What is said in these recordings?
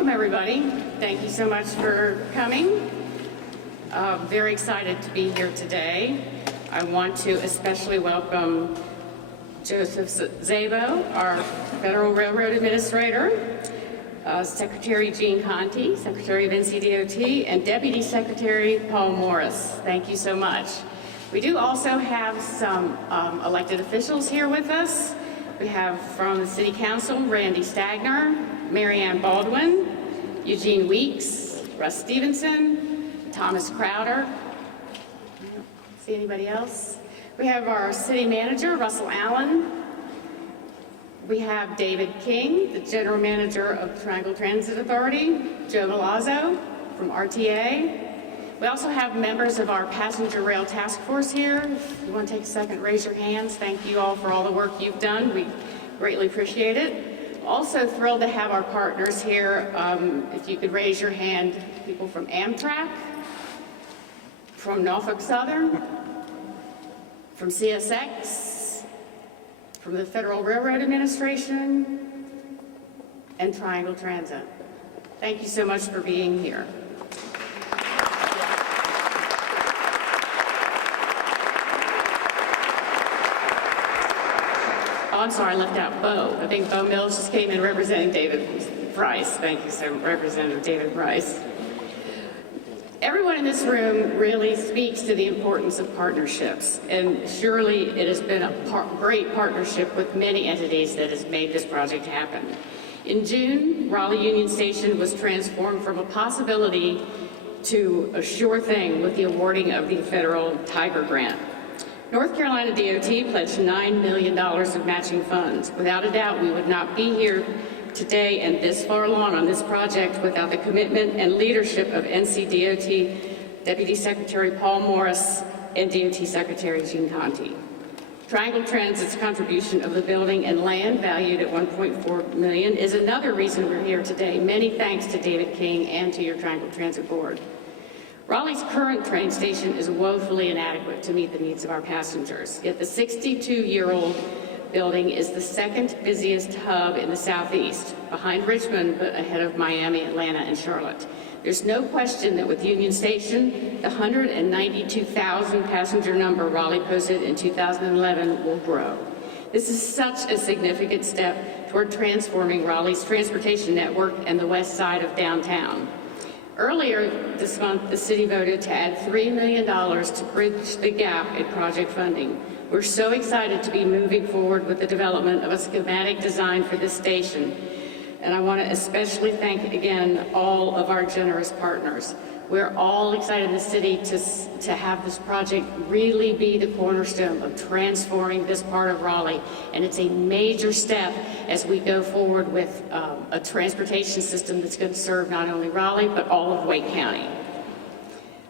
Welcome, everybody. Thank you so much for coming. Very excited to be here today. I want to especially welcome Joseph Szabo, our Federal Railroad Administrator, Secretary Gene Conti, Secretary of NCDOT, and Deputy Secretary Paul Morris. Thank you so much. We do also have some elected officials here with us. We have from the City Council, Randy Stagner, Mary Ann Baldwin, Eugene Weeks, Russ Stevenson, Thomas Crowder. I don't see anybody else. We have our City Manager, Russell Allen. We have David King, the General Manager of Triangle Transit Authority, Joe Milazzo from RTA. We also have members of our Passenger Rail Task Force here. If you want to take a second, raise your hands. Thank you all for all the work you've done. We greatly appreciate it. Also thrilled to have our partners here. If you could raise your hand, people from Amtrak, from Norfolk Southern, from CSX, from the Federal Railroad Administration, and Triangle Transit. Thank you so much for being here. Oh, I'm sorry, I left out Bo. I think Bo Mills just came in representing David Price. Thank you, sir, Representative David Price. Everyone in this room really speaks to the importance of partnerships, and surely it has been a great partnership with many entities that has made this project happen. In June, Raleigh Union Station was transformed from a possibility to a sure thing with the awarding of the federal Tiger Grant. North Carolina DOT pledged $9 million of matching funds. Without a doubt, we would not be here today and this far along on this project without the commitment and leadership of NCDOT Deputy Secretary Paul Morris and DOT Secretary Gene Conti. Triangle Transit's contribution of the building and land valued at $1.4 million is another reason we're here today. Many thanks to David King and to your Triangle Transit Board. Raleigh's current train station is woefully inadequate to meet the needs of our passengers, yet the 62-year-old building is the second busiest hub in the Southeast, behind Richmond, but ahead of Miami, Atlanta, and Charlotte. There's no question that with Union Station, the 192,000 passenger number Raleigh posted in 2011 will grow. This is such a significant step toward transforming Raleigh's transportation network and the west side of downtown. Earlier this month, the city voted to add $3 million to bridge the gap in project funding. We're so excited to be moving forward with the development of a schematic design for this station. And I want to especially thank again all of our generous partners. We're all excited in the city to have this project really be the cornerstone of transforming this part of Raleigh. And it's a major step as we go forward with a transportation system that's going to serve not only Raleigh, but all of Wake County.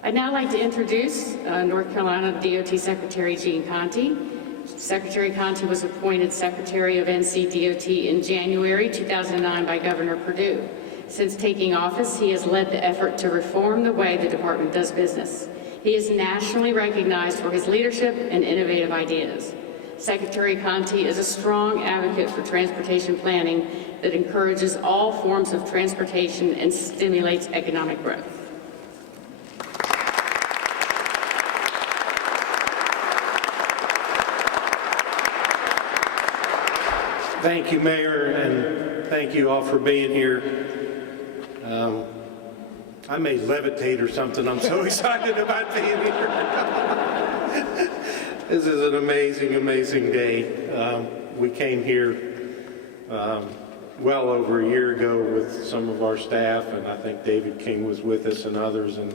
I'd now like to introduce North Carolina DOT Secretary Gene Conti. Secretary Conti was appointed Secretary of NCDOT in January 2009 by Governor Perdue. Since taking office, he has led the effort to reform the way the department does business. He is nationally recognized for his leadership and innovative ideas. Secretary Conti is a strong advocate for transportation planning that encourages all forms of transportation and stimulates economic growth. Thank you, Mayor, and thank you all for being here. I may levitate or something. I'm so excited about being here. This is an amazing, amazing day. We came here well over a year ago with some of our staff, and I think David King was with us and others, and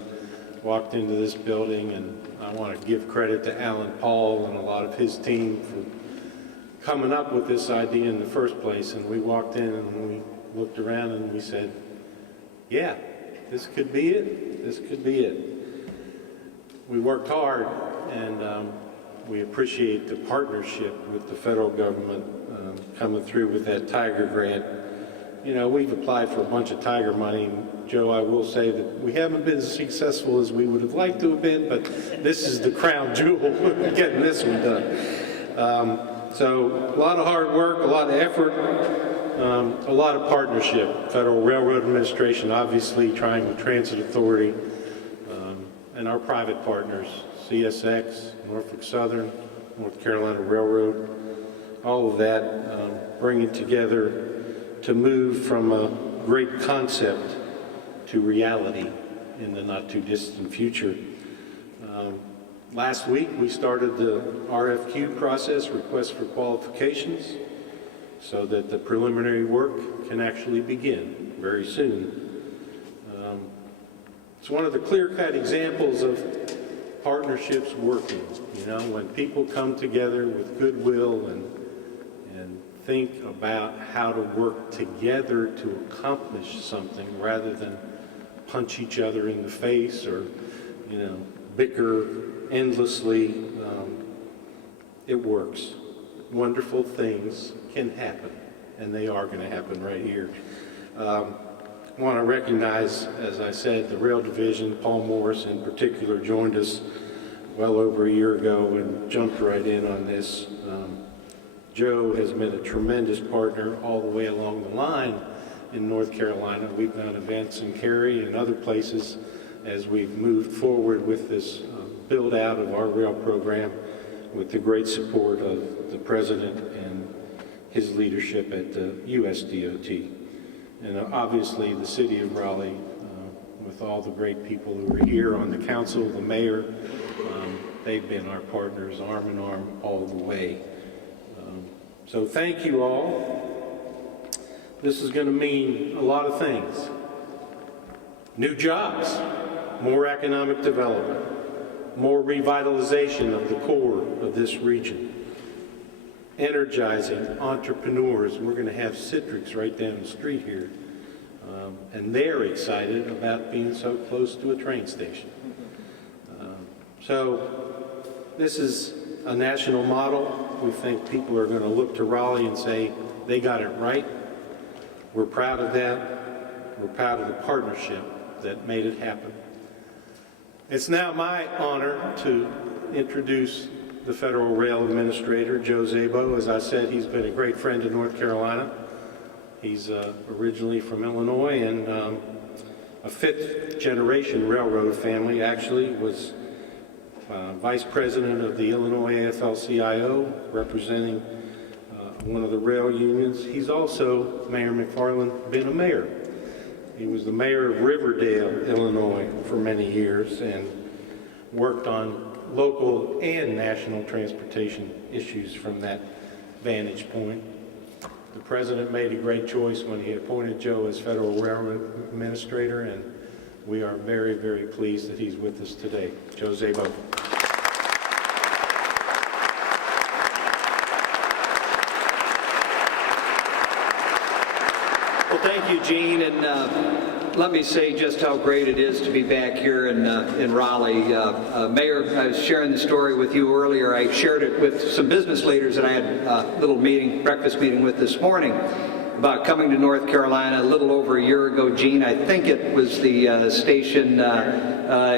walked into this building. And I want to give credit to Alan Paul and a lot of his team for coming up with this idea in the first place. And we walked in and we looked around and we said, yeah, this could be it. This could be it. We worked hard, and we appreciate the partnership with the federal government coming through with that Tiger Grant. You know, we've applied for a bunch of Tiger money. Joe, I will say that we haven't been as successful as we would have liked to have been, but this is the crown jewel, getting this one done. So a lot of hard work, a lot of effort. a lot of partnership. Federal Railroad Administration, obviously, Triangle Transit Authority, and our private partners, CSX, Norfolk Southern, North Carolina Railroad, all of that bringing together to move from a great concept to reality in the not too distant future. Last week we started the RFQ process, request for qualifications, so that the preliminary work can actually begin very soon. It's one of the clear-cut examples of partnerships working, you know, when people come together with goodwill and think about how to work together to accomplish something rather than punch each other in the face or, you know, bicker endlessly. It works. Wonderful things can happen, and they are going to happen right here. I want to recognize, as I said, the Rail Division. Paul Morris in particular joined us well over a year ago and jumped right in on this. Joe has been a tremendous partner all the way along the line in North Carolina. We've done events in Cary and other places as we've moved forward with this build out of our rail program with the great support of the President and his leadership at the USDOT. And obviously the City of Raleigh, with all the great people who are here on the council, the mayor, they've been our partners arm in arm all the way. So thank you all. This is going to mean a lot of things. New jobs, more economic development, more revitalization of the core of this region, energizing entrepreneurs. We're going to have Citrix right down the street here, and they're excited about being so close to a train station. So this is a national model. We think people are going to look to Raleigh and say, they got it right. We're proud of that. We're proud of the partnership that made it happen. It's now my honor to introduce the Federal Rail Administrator, Joe Szabo. As I said, he's been a great friend of North Carolina. He's originally from Illinois and a fifth-generation railroad family. Actually was Vice President of the Illinois AFL-CIO, representing one of the rail unions. He's also, Mayor McFarlane, been a mayor. He was the mayor of Riverdale, Illinois for many years and worked on local and national transportation issues from that vantage point. The President made a great choice when he appointed Joe as Federal Railroad Administrator, and we are very, very pleased that he's with us today. Joe Szabo. Well, thank you, Gene, and let me say just how great it is to be back here in Raleigh. Mayor, I was sharing the story with you earlier. I shared it with some business leaders that I had a little meeting, breakfast meeting with this morning about coming to North Carolina a little over a year ago. Gene, I think it was the station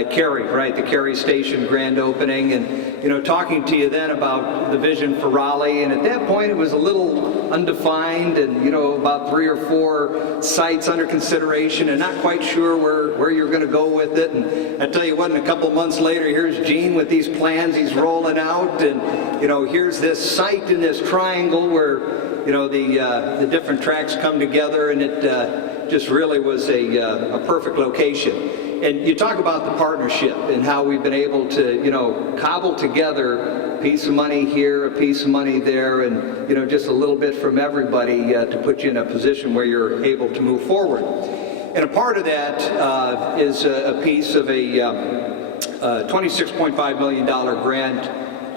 Cary, right? The Cary station grand opening, and you know, talking to you then about the vision for Raleigh, and at that point it was a little undefined, and you know, about 3 or 4 sites under consideration, and not quite sure where you're going to go with it. And I tell you what, a couple months later, here's Gene with these plans he's rolling out, and you know, here's this site in this triangle where you know the different tracks come together, and it just really was a perfect location. And you talk about the partnership and how we've been able to, you know, cobble together a piece of money here, a piece of money there, and, you know, just a little bit from everybody to put you in a position where you're able to move forward. And a part of that is a piece of a $26.5 million grant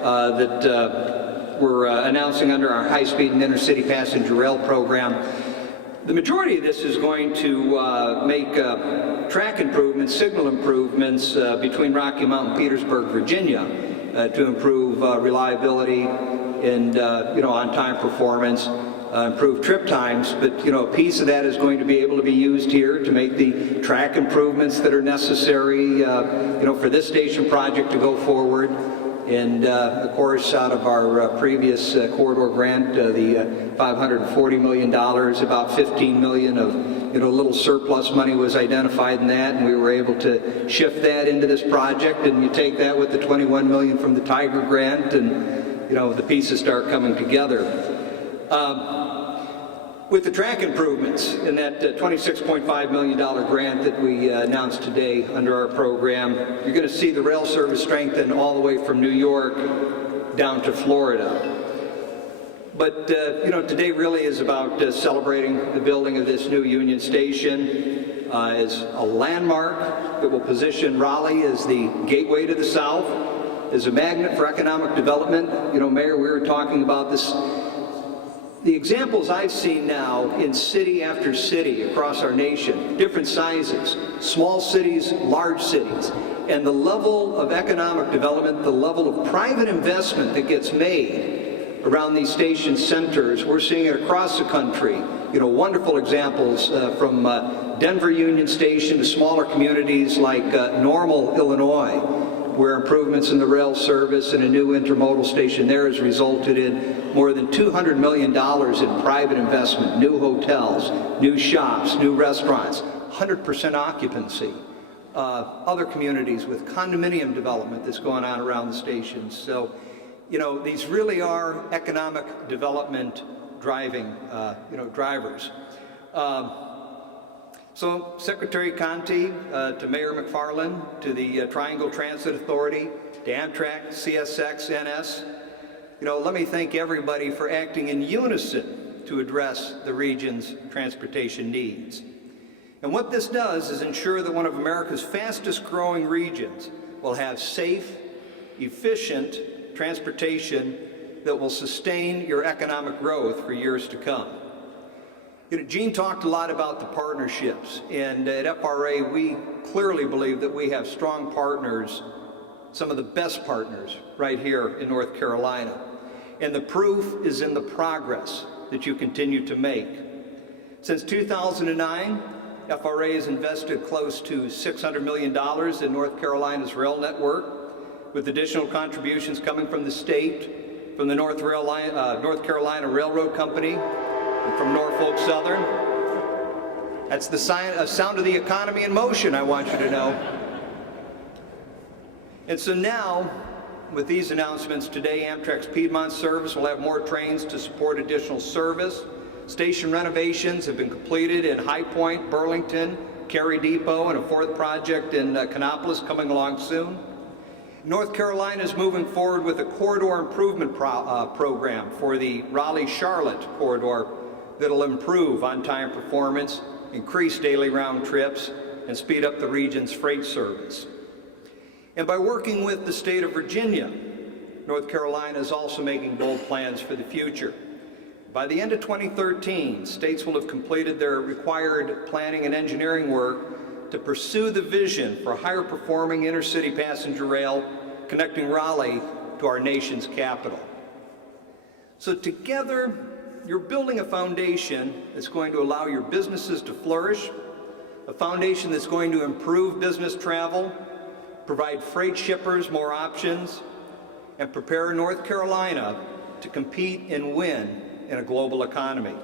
that we're announcing under our high-speed and intercity passenger rail program. The majority of this is going to make track improvements, signal improvements between Rocky Mount and Petersburg, Virginia, to improve reliability and you know, on-time performance, improve trip times. But you know, a piece of that is going to be able to be used here to make the track improvements that are necessary, you know, for this station project to go forward. And of course, out of our previous corridor grant, the $540 million, about 15 million of little surplus money was identified in that, and we were able to shift that into this project. And you take that with the 21 million from the Tiger grant, and the pieces start coming together. With the track improvements in that $26.5 million grant that we announced today under our program, you're going to see the rail service strengthen all the way from New York down to Florida. But today really is about celebrating the building of this new Union Station as a landmark that will position Raleigh as the gateway to the South, as a magnet for economic development. Mayor, we were talking about this. The examples I've seen now in city after city across our nation, different sizes, small cities, large cities, and the level of economic development, the level of private investment that gets made around these station centers, we're seeing it across the country. Wonderful examples from Denver Union Station to smaller communities like Normal, Illinois, where improvements in the rail service and a new intermodal station there has resulted in more than $200 million in private investment, new hotels, new shops, new restaurants, 100% occupancy. Other communities with condominium development that's going on around the stations. So, these really are economic development driving, drivers. So Secretary Conte, to Mayor McFarlane, to the Triangle Transit Authority, to Amtrak, CSX, NS, let me thank everybody for acting in unison to address the region's transportation needs. And what this does is ensure that one of America's fastest growing regions will have safe, efficient transportation that will sustain your economic growth for years to come. Gene talked a lot about the partnerships, and at FRA we clearly believe that we have strong partners, some of the best partners right here in North Carolina. And the proof is in the progress that you continue to make. Since 2009, FRA has invested close to $600 million in North Carolina's rail network, with additional contributions coming from the state, from the North Carolina Railroad Company, and from Norfolk Southern. That's the sound of the economy in motion, I want you to know. And so now, with these announcements today, Amtrak's Piedmont service will have more trains to support additional service. Station renovations have been completed in High Point, Burlington, Cary Depot, and a fourth project in Kannapolis coming along soon. North Carolina is moving forward with a corridor improvement program for the Raleigh-Charlotte corridor that'll improve on-time performance, increase daily round trips, and speed up the region's freight service. And by working with the state of Virginia, North Carolina is also making bold plans for the future. By the end of 2013, states will have completed their required planning and engineering work to pursue the vision for higher performing intercity passenger rail connecting Raleigh to our nation's capital. So together, you're building a foundation that's going to allow your businesses to flourish, a foundation that's going to improve business travel, provide freight shippers more options, and prepare North Carolina to compete and win in a global economy.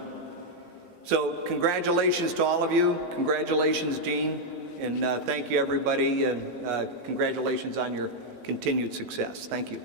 So congratulations to all of you. Congratulations, Gene. And thank you, everybody. And congratulations on your continued success. Thank you.